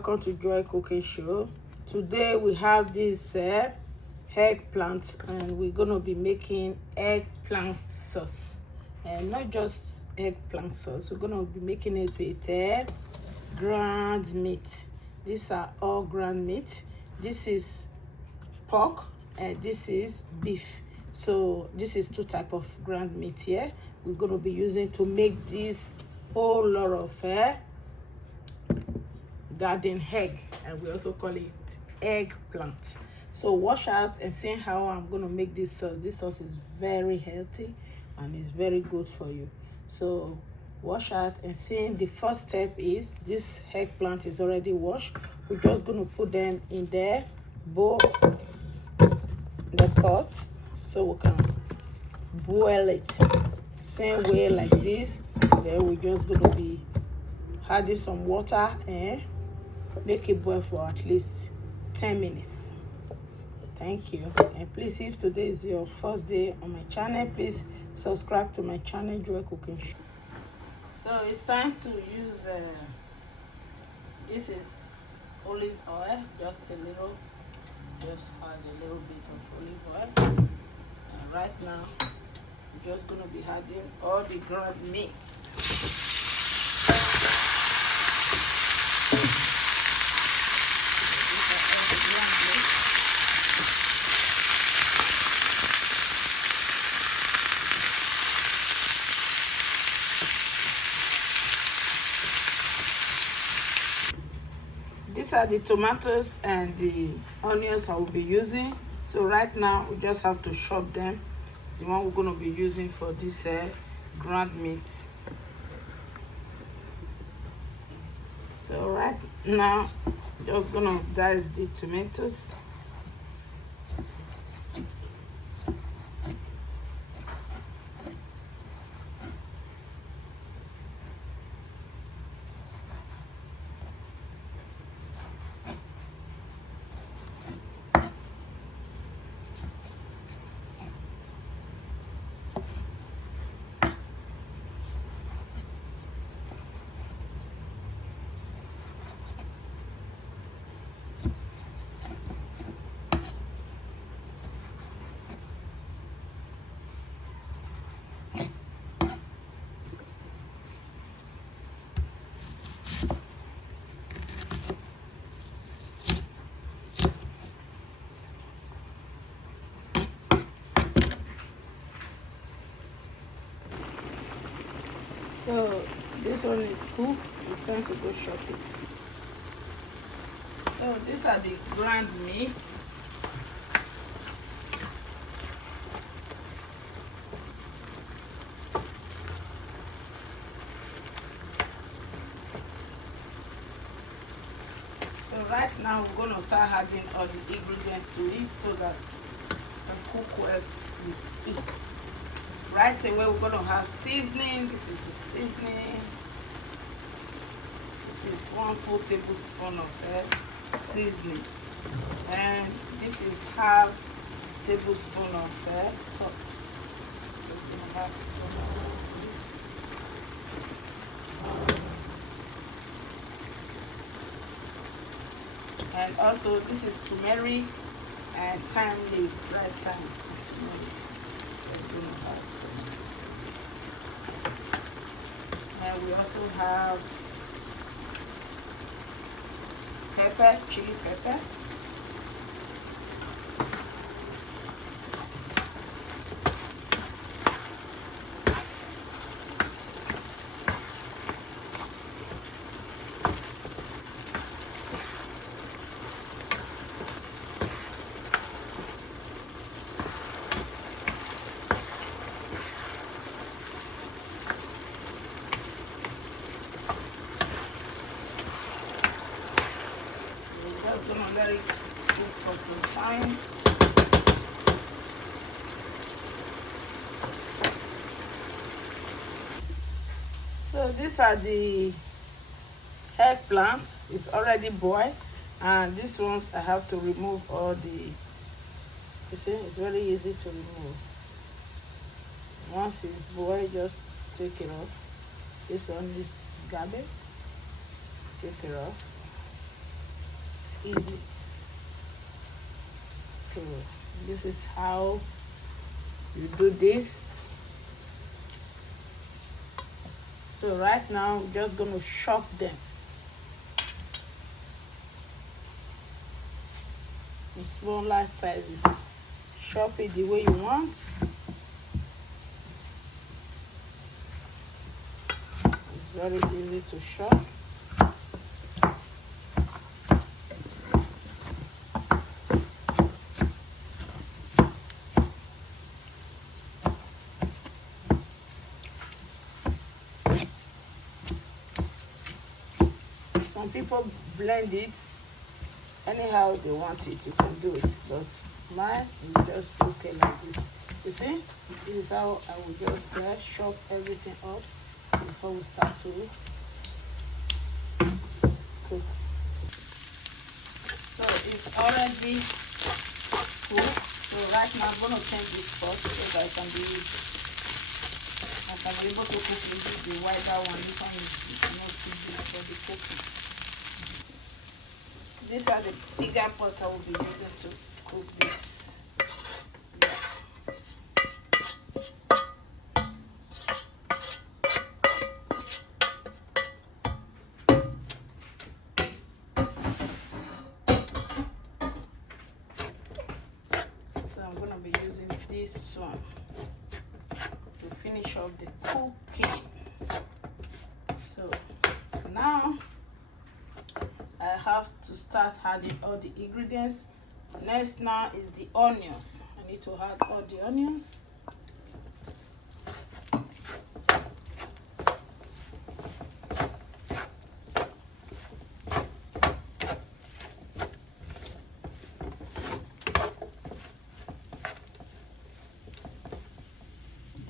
welcome to Joy Cooking Show. Today we have this eggplant, and we're gonna be making eggplant sauce, and not just eggplant sauce. We're gonna be making it with ground meat. These are all ground meat. This is pork and this is beef. So this is two type of ground meat here we're gonna be using to make this whole lot of garden egg, and we also call it eggplant. So watch out and see how I'm going to make this sauce. This sauce is very healthy and it's very good for you. So watch out and see. The first step is this eggplant is already washed. We're just going to put them in the bowl, the pot, so we can boil it same way like this. Then we're just going to be adding some water and make it boil for at least 10 minutes. Thank you. And please, if today is your first day on my channel, please subscribe to my channel, Joy Cooking Show. So it's time to use this is olive oil, just a little, just add a little bit of olive oil. And right now I'm just going to be adding all the ground meat. These are the tomatoes and the onions I will be using. So right now we just have to chop them, the one we're going to be using for this ground meat. So right now just going to dice the tomatoes. So this one is cooked. It's time to go chop it. So these are the ground meats. So right now we're going to start adding all the ingredients to it so that we can cook well with it. Right away we're going to have seasoning. This is the seasoning. This is 1 full tablespoon of seasoning, and this is half tablespoon of salt. Just going to add some of it. And also this is turmeric and thyme leaf, red thyme and turmeric. Just going to add some. And we also have pepper, chili pepper. Just gonna let it cook for some time. So these are the eggplant. It's already boiled, and these ones I have to remove all the, you see, it's very easy to remove. Once it's boiled, just take it off. This one is garbage. Take it off. easy. So this is how you do this. So right now I'm just going to chop them in smaller sizes. Chop it the way you want. It's very easy to chop. Some people blend it anyhow they want it, you can do it, but mine is just okay like this. You see, this is how I will just chop everything up before we start to cook. So it's already cooked. So right now I'm going to change this pot so that I can be able to cook the wider one. This one is not too big for the cooking. These are the bigger pots I will be using to cook this. So I'm going to be using this one to finish off the cooking. So now I have to start adding all the ingredients. Next now is the onions. I need to add all the onions.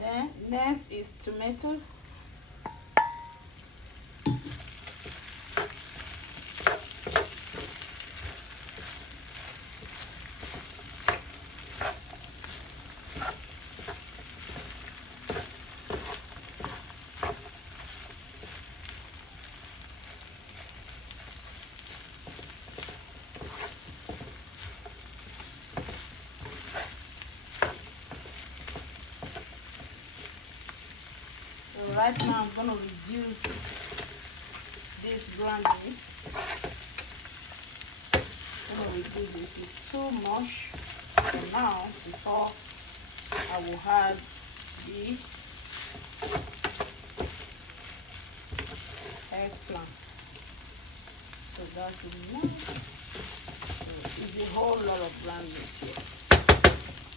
Then next is tomatoes. So right now I'm going to reduce this ground meat. I'm going to reduce it. It's too much. So now before I will add the eggplants. So that's enough. So it's a whole lot of ground meat here.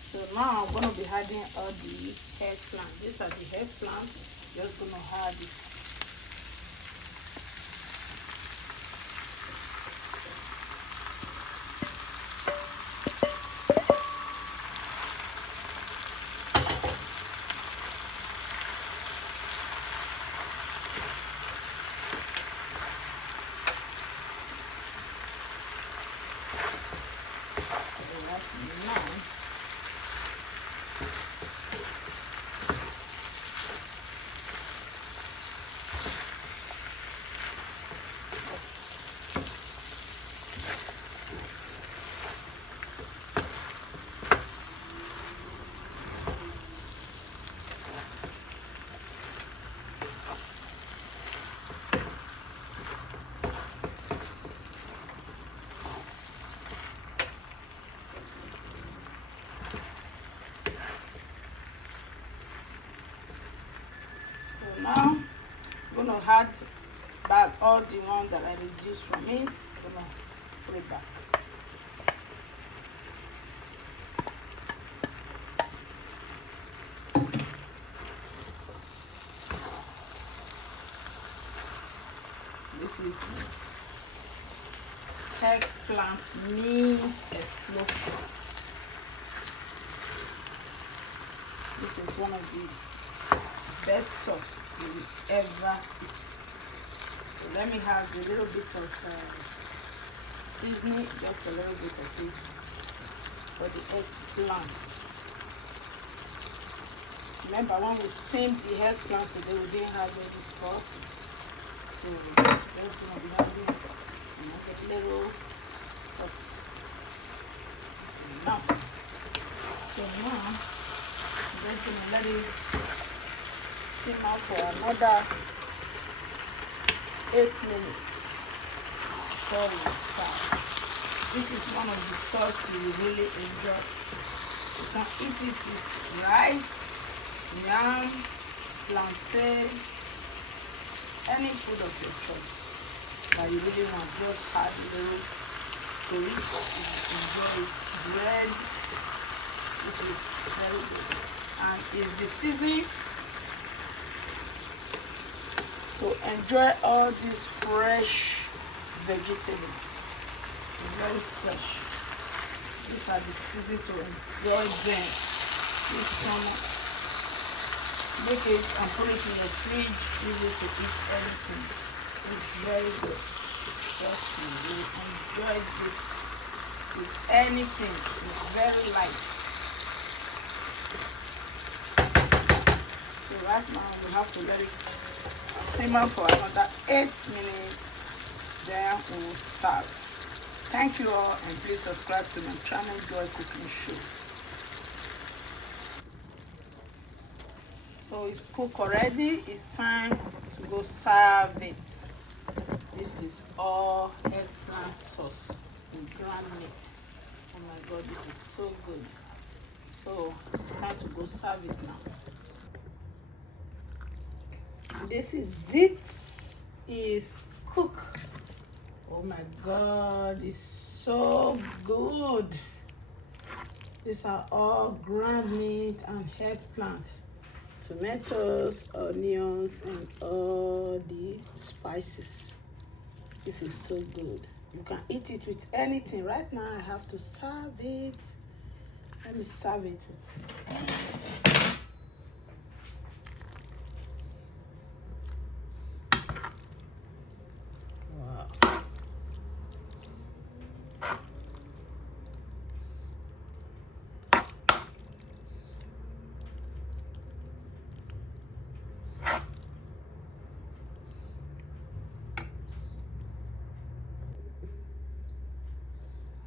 So now I'm going to be adding all the eggplant. These are the eggplant. Just going to add it. Now I'm going to add back all the one that I reduced from it. I'm going to put it back. This is eggplant meat explosion. This is one of the best sauce you will ever eat. So let me have a little bit of seasoning, just a little bit of it for the eggplant. Remember when we steamed the eggplant today, we didn't have any salt. So just gonna be adding a little salt. Enough. So now I'm just gonna let it simmer for another 8 minutes before we serve. This is one of the sauce you really enjoy. You can eat it with rice, yam, plantain, any food of your choice that you really want. Just add a little to it. Enjoy it. Bread. This is very good, and is the season to enjoy all these fresh vegetables. It's very fresh. These are the season to enjoy them this summer. Make it and put it in the fridge. Use it to eat anything. It's very good. Just you enjoy this with anything. It's very light. So right now we have to let it simmer for another 8 minutes. Then we will serve. Thank you all, and please subscribe to my channel, Joy Cooking Show. So it's cooked already. It's time to go serve it. This is all eggplant sauce with ground meat. Oh my God, this is so good. So it's time to go serve it now. This is it. Is cooked. Oh my God, it's so good. These are all ground meat and eggplant, tomatoes, onions, and all the spices. This is so good. You can eat it with anything. Right now I have to serve it. Let me serve it with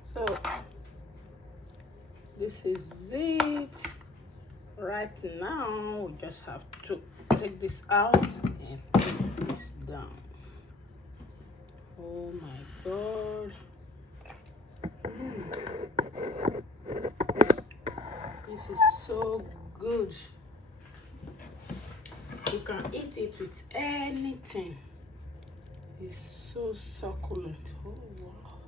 so this is it. Right now we just have to take this out and put this down. Oh my God. This is so good. You can eat it with anything. It's so succulent. Oh wow.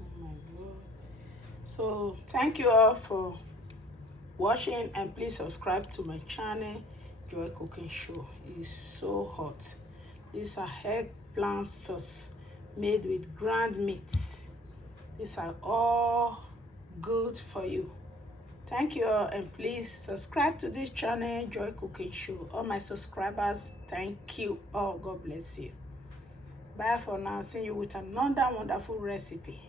Oh my God. So thank you all for watching, and please subscribe to my channel, Joy Cooking Show. It's so hot. These are eggplant sauce made with ground meat. These are all good for you. Thank you all, and please subscribe to this channel, Joy Cooking Show. All my subscribers, thank you all. God bless you. Bye for now. See you with another wonderful recipe.